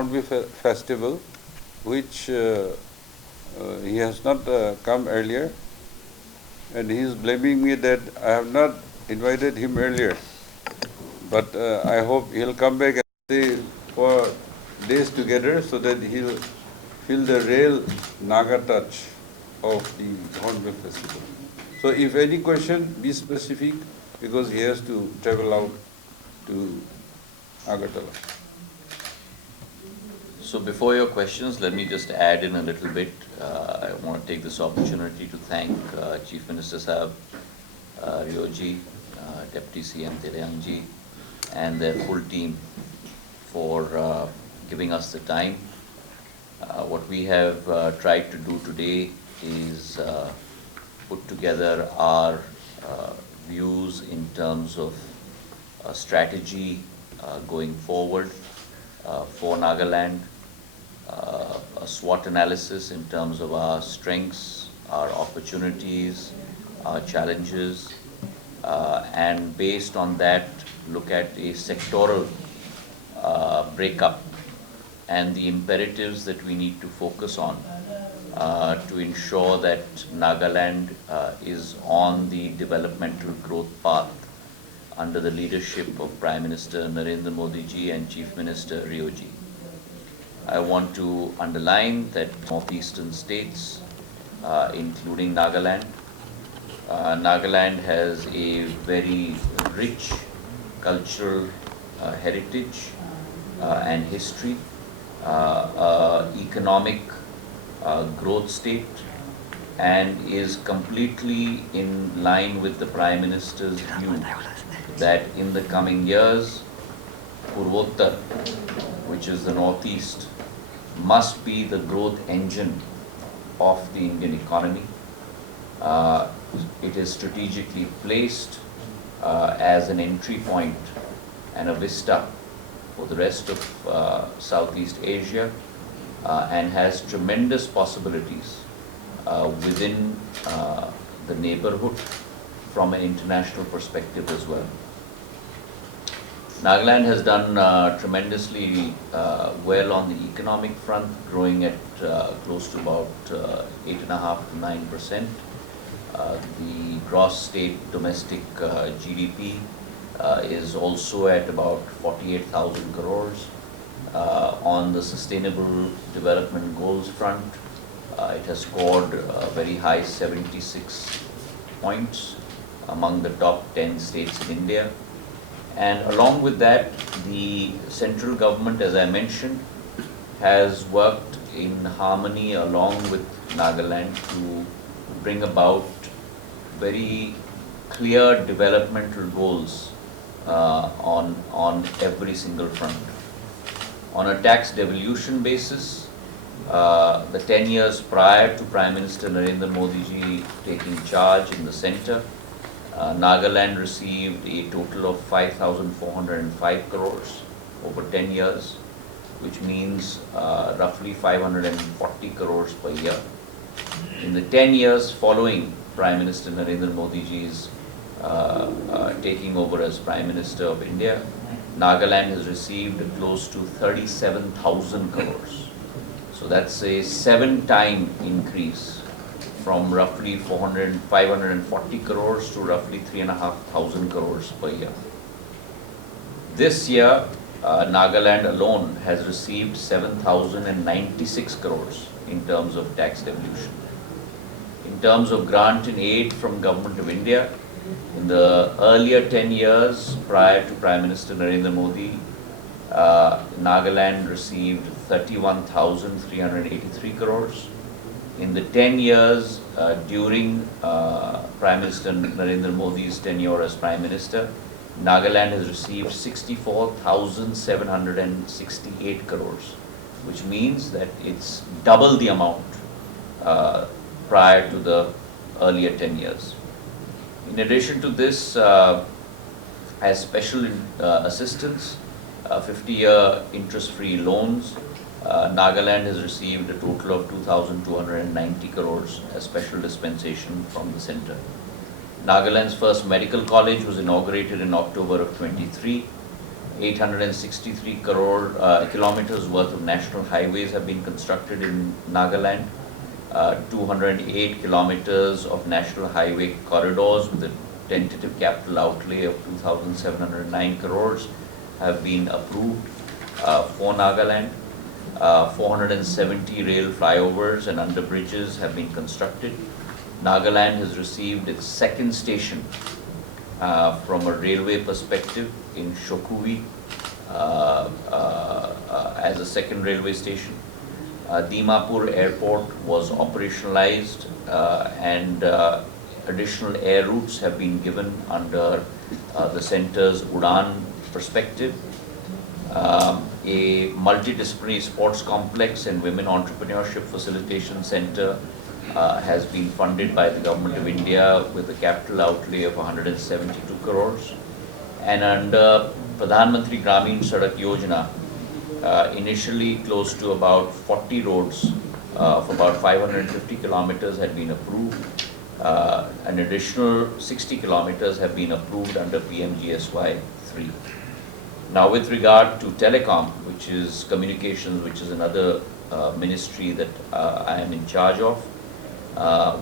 Hornbill Festival, which he has not come earlier, and he is blaming me that I have not invited him earlier. But I hope he'll come back and stay for days together so that he'll feel the real Naga touch of the Hornbill Festival. So if any question, be specific, because he has to travel out to Agartala. So before your questions, let me just add in a little bit. I want to take this opportunity to thank Chief Minister Sahab, Rioji, Deputy CM Tiryangji, and their full team for giving us the time. What we have tried to do today is put together our views in terms of strategy going forward for Nagaland, a SWOT analysis in terms of our strengths, our opportunities, our challenges, and based on that, look at a sectoral breakup and the imperatives that we need to focus on to ensure that Nagaland is on the developmental growth path under the leadership of Prime Minister Narendra Modi ji and Chief Minister Rioji. I want to underline that northeastern states, including Nagaland, Nagaland has a very rich cultural heritage and history, economic growth state, and is completely in line with the Prime Minister's view that in the coming years, Purvottar, which is the Northeast, must be the growth engine of the Indian economy. It is strategically placed as an entry point and a vista for the rest of Southeast Asia and has tremendous possibilities within the neighborhood from an international perspective as well. Nagaland has done tremendously well on the economic front, growing at close to about 8.5 to 9%. The gross state domestic GDP is also at about 48,000 crores. On the Sustainable Development Goals front, it has scored a very high 76 points among the top 10 states in India. And along with that, the central government, as I mentioned, has worked in harmony along with Nagaland to bring about very clear developmental goals on every single front. On a tax devolution basis, the 10 years prior to Prime Minister Narendra Modi ji taking charge in the center, Nagaland received a total of 5,405 crores over 10 years, which means roughly 540 crores per year. In the 10 years following Prime Minister Narendra Modi ji's taking over as Prime Minister of India, Nagaland has received close to 37,000 crores. So that's a 7-time increase from roughly 540 crores to roughly 3,500 crores per year. This year, Nagaland alone has received 7,096 crores in terms of tax devolution. In terms of grant and aid from Government of India, in the earlier 10 years prior to Prime Minister Narendra Modi, Nagaland received 31,383 crores. In the 10 years during Prime Minister Narendra Modi's tenure as Prime Minister, Nagaland has received 64,768 crores, which means that it's double the amount prior to the earlier 10 years. In addition to this, as special assistance, 50-year interest-free loans, Nagaland has received a total of 2,290 crores as special dispensation from the center. Nagaland's first medical college was inaugurated in October of 23. 863 kilometers worth of national highways have been constructed in Nagaland. 208 kilometers of national highway corridors with a tentative capital outlay of 2,709 crores have been approved for Nagaland. 470 rail flyovers and underbridges have been constructed. Nagaland has received its second station from a railway perspective in Shokuvi as a second railway station. Dimapur Airport was operationalized and additional air routes have been given under the center's Udan perspective. A multidisciplinary sports complex and women entrepreneurship facilitation center has been funded by the Government of India with a capital outlay of 172 crores. And under Pradhan Mantri Gramin Sadak Yojana, initially close to about 40 roads of about 550 kilometers had been approved. An additional 60 kilometers have been approved under PMGSY 3. Now with regard to telecom, which is communications, which is another ministry that I am in charge of,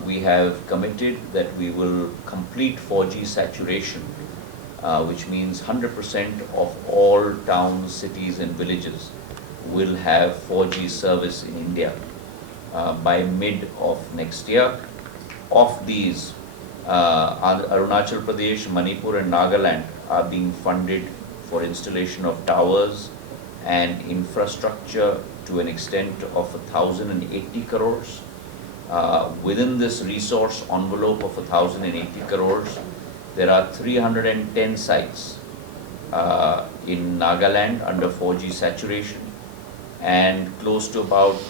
we have committed that we will complete 4G saturation, which means 100% of all towns, cities and villages will have 4G service in India by mid of next year. Of these, Arunachal Pradesh, Manipur and Nagaland are being funded for installation of towers and infrastructure to an extent of 1,080 crores. Within this resource envelope of 1,080 crores, there are 310 sites in Nagaland under 4G saturation and close to about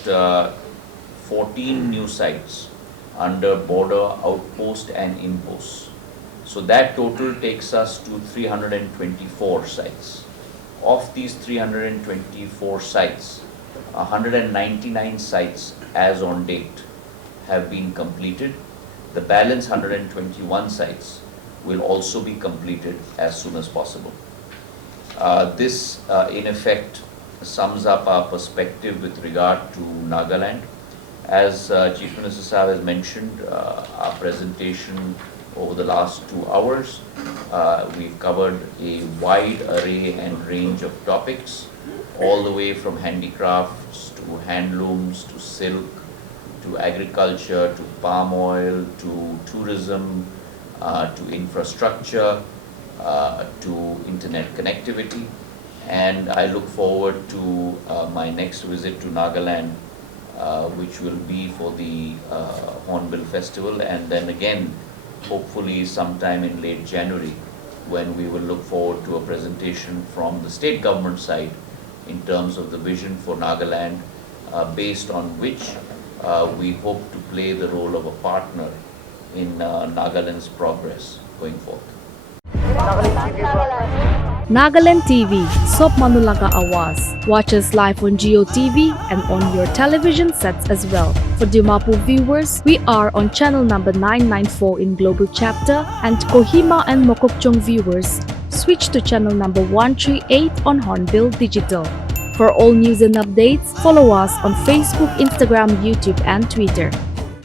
14 new sites under border outpost and imposts. So that total takes us to 324 sites. Of these 324 sites, 199 sites as on date have been completed. The balance 121 sites will also be completed as soon as possible. This in effect sums up our perspective with regard to Nagaland. As Chief Minister Sahab has mentioned, our presentation over the last 2 hours, we've covered a wide array and range of topics, all the way from handicrafts to handlooms to silk to agriculture to palm oil to tourism to infrastructure to internet connectivity. And I look forward to my next visit to Nagaland, which will be for the Hornbill Festival, and then again hopefully sometime in late January, when we will look forward to a presentation from the state government side in terms of the vision for Nagaland, based on which we hope to play the role of a partner in Nagaland's progress going forward. Nagaland TV, Sob Manulaga Awas. Watch us live on Geo TV and on your television sets as well. For Dimapur viewers, we are on channel number 994 in Global Chapter, and Kohima and Mokokchung viewers, switch to channel number 138 on Hornbill Digital. For all news and updates, follow us on Facebook, Instagram, YouTube and Twitter.